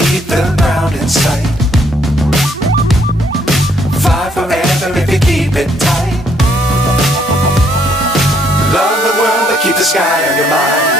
keep the ground in sight. Fly forever if you keep it tight. Love the world but keep the sky on your mind.